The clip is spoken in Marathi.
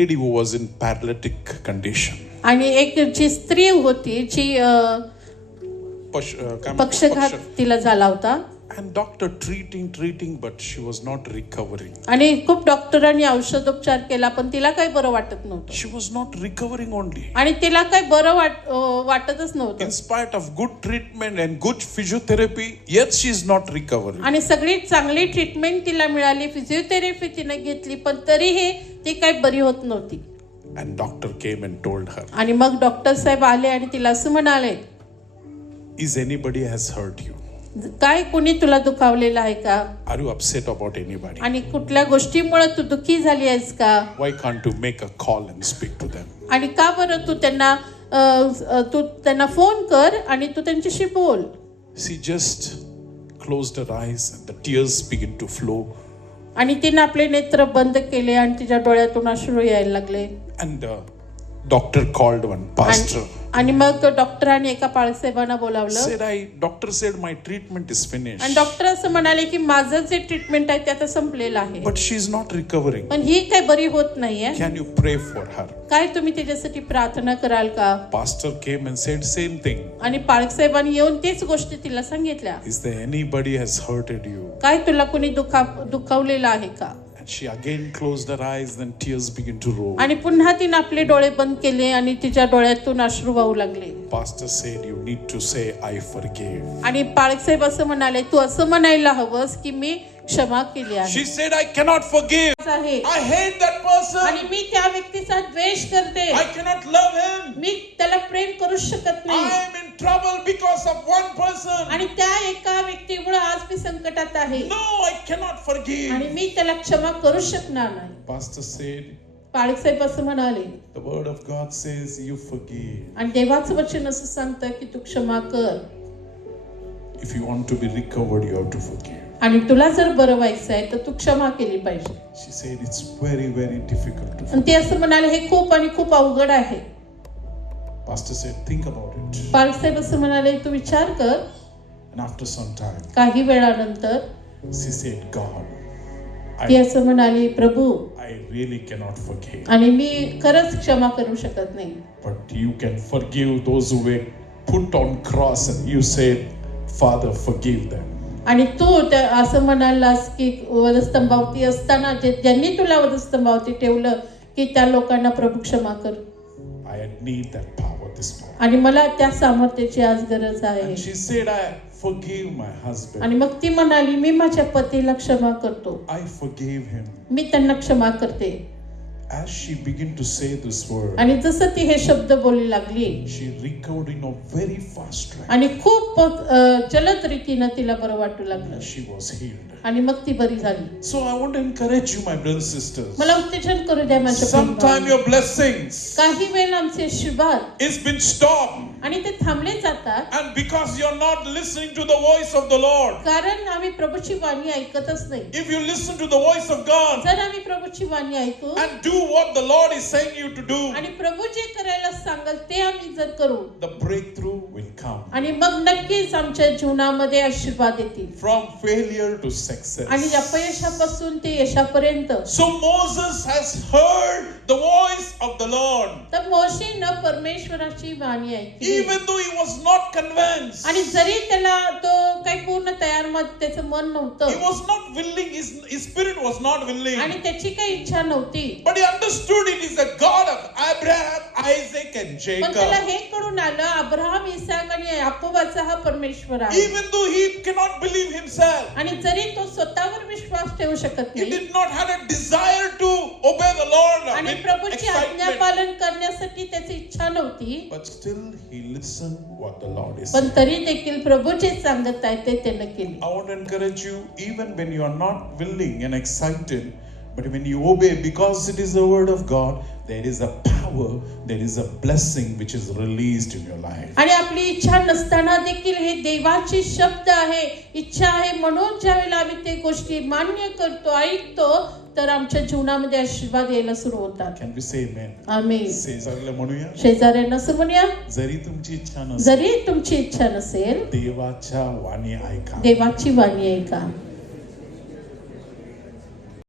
lady who was in paralytic condition. आणि एक जी स्त्री होती जी पक्षघात तिला झाला होता. And doctor treating, but she was not recovering. आणि खूप डॉक्टरांनी औषधोपचार केला पण तिला काही बरं वाटत नव्हतं. She was not recovering only. आणि तिला काही बरं वाटतच नव्हतं. In spite of good treatment and good physiotherapy, yet she is not recovering. आणि सगळी चांगली ट्रीटमेंट तिला मिळाली, फिजिओथेरपी तिने घेतली पण तरीही ती काही बरी होत नव्हती. And doctor came and told her. आणि मग डॉक्टर साहेब आले आणि तिला असं म्हणाले, Is anybody has hurt you? काय कोणी तुला दुखावलेलं आहे का? Are you upset about anybody? आणि कुठल्या गोष्टीमुळे तू दुःखी झाली आहेस का? Why can't you make a call and speak to them? आणि का बरं तू त्यांना फोन कर आणि तू त्यांच्याशी बोल. She just closed her eyes and the tears began to flow. आणि तिने आपले नेत्र बंद केले आणि तिच्या डोळ्यातून अश्रू यायला लागले. And doctor called one pastor. आणि मग डॉक्टरांनी एका पाळसाहेबांना बोलावलं. Doctor said my treatment is finished. आणि डॉक्टर असं म्हणाले की माझं जे ट्रीटमेंट आहे ते आता संपलेलं आहे. But she is not recovering. पण ही काही बरी होत नाहीये. Can you pray for her? काय तुम्ही तिच्यासाठी प्रार्थना कराल का? Pastor came and said same thing. आणि पाळसाहेबांनी येऊन तेच गोष्टी तिला सांगितल्या. Is there anybody has hurted you? काय तुला कोणी दुखावलेलं आहे का? And she again closed her eyes, then tears began to roll. आणि पुन्हा तिने आपले डोळे बंद केले आणि तिच्या डोळ्यातून अश्रू वाहू लागले. Pastor said you need to say I forgive. आणि पाळसाहेब असं म्हणाले, तू असं म्हणायला हवंस की मी क्षमा केली आहे. She said I cannot forgive. I hate that person. आणि मी त्या व्यक्तीचा द्वेष करते. I cannot love him. मी त्याला प्रेम करू शकत नाही. I am in trouble because of one person. आणि त्या एका व्यक्तीमुळे आज मी संकटात आहे. No, I cannot forgive. आणि मी त्याला क्षमा करू शकणार नाही. Pastor said, पाळसाहेब असं म्हणाले, the word of God says you forgive. आणि देवाचं वचन असं सांगतं की तू क्षमा कर. If you want to be recovered, you have to forgive. आणि तुला जर बरं व्हायचं आहे तर तू क्षमा केली पाहिजे. She said it's very, very difficult to forgive. आणि ते असं म्हणाले, हे खूप आणि खूप अवघड आहे. Pastor said, think about it. पाळसाहेब असं म्हणाले, तू विचार कर. And after some time, काही वेळानंतर she said, God, ती असं म्हणाली, प्रभू, I really cannot forgive. आणि मी खरंच क्षमा करू शकत नाही. But you can forgive those who were put on cross, and you said, Father, forgive them. आणि तू असं म्हणालास की वधस्तंभावती असताना ज्यांनी तुला वधस्तंभावती ठेवलं की त्या लोकांना प्रभू क्षमा कर. I need that power this morning. आणि मला त्या सामर्थ्याची आज गरज आहे. And she said, I forgive my husband. आणि मग ती म्हणाली, मी माझ्या पतीला क्षमा करतो. I forgave him. मी त्यांना क्षमा करते. As she began to say this word, आणि जसं ती हे शब्द बोलू लागली, she recovered in a very fast track. आणि खूप जलद रीतीनं तिला बरं वाटू लागलं. She was healed. आणि मग ती बरी झाली. So I want to encourage you, my brothers and sisters. मला उत्तेजन करू द्या माझ्या Sometime your blessings काही वेळेला आमचे आशीर्वाद it's been stopped. आणि ते थांबले जातात. And because you're not listening to the voice of the Lord. कारण आम्ही प्रभूची वाणी ऐकतच नाही. If you listen to the voice of God जर आम्ही प्रभूची वाणी ऐकू and do what the Lord is saying you to do, आणि प्रभू जे करायला सांगाल ते आम्ही जर करू, the breakthrough will come. आणि मग नक्कीच आमच्या जीवनामध्ये आशीर्वाद येतील. From failure to success. आणि अपयशापासून ते यशापर्यंत. So Moses has heard the voice of the Lord. तर मोशेनं परमेश्वराची वाणी ऐकली. Even though he was not convinced. आणि जरी त्याला तो काही पूर्ण तयार त्याचं मन नव्हतं. He was not willing. His spirit was not willing. आणि त्याची काही इच्छा नव्हती. But he understood it is the God of Abraham, Isaac and पण Jacob. त्याला हे कळून आलं, अब्राहम, इसाक आणि याकोबाचा हा परमेश्वर आहे. Even though he cannot believe himself. आणि जरी तो स्वतःवर विश्वास ठेवू शकत He नाही. did not have a desire to obey the Lord. आणि With प्रभूची आज्ञा excitement. पालन करण्यासाठी त्याची इच्छा नव्हती. But still he listened what the Lord is पण saying. तरी देखील प्रभू जे सांगत आहे ते त्याने केले. I want to encourage you, even when you are not willing and excited, but when you obey because it is the word of God, there is a power, there is a blessing which is released in your life. आणि आपली इच्छा नसताना देखील हे देवाचे शब्द आहे, इच्छा आहे म्हणून ज्यावेळेला आम्ही ते गोष्टी मान्य करतो, ऐकतो, तर आमच्या जीवनामध्ये आशीर्वाद यायला सुरू होतात. Can we say amen? आमेन. शेजाऱ्याला म्हणूया, शेजाऱ्यांना असं म्हणूया, जरी तुमची इच्छा नसेल, जरी तुमची इच्छा नसेल, देवाच्या वाणी ऐका. देवाची वाणी ऐका.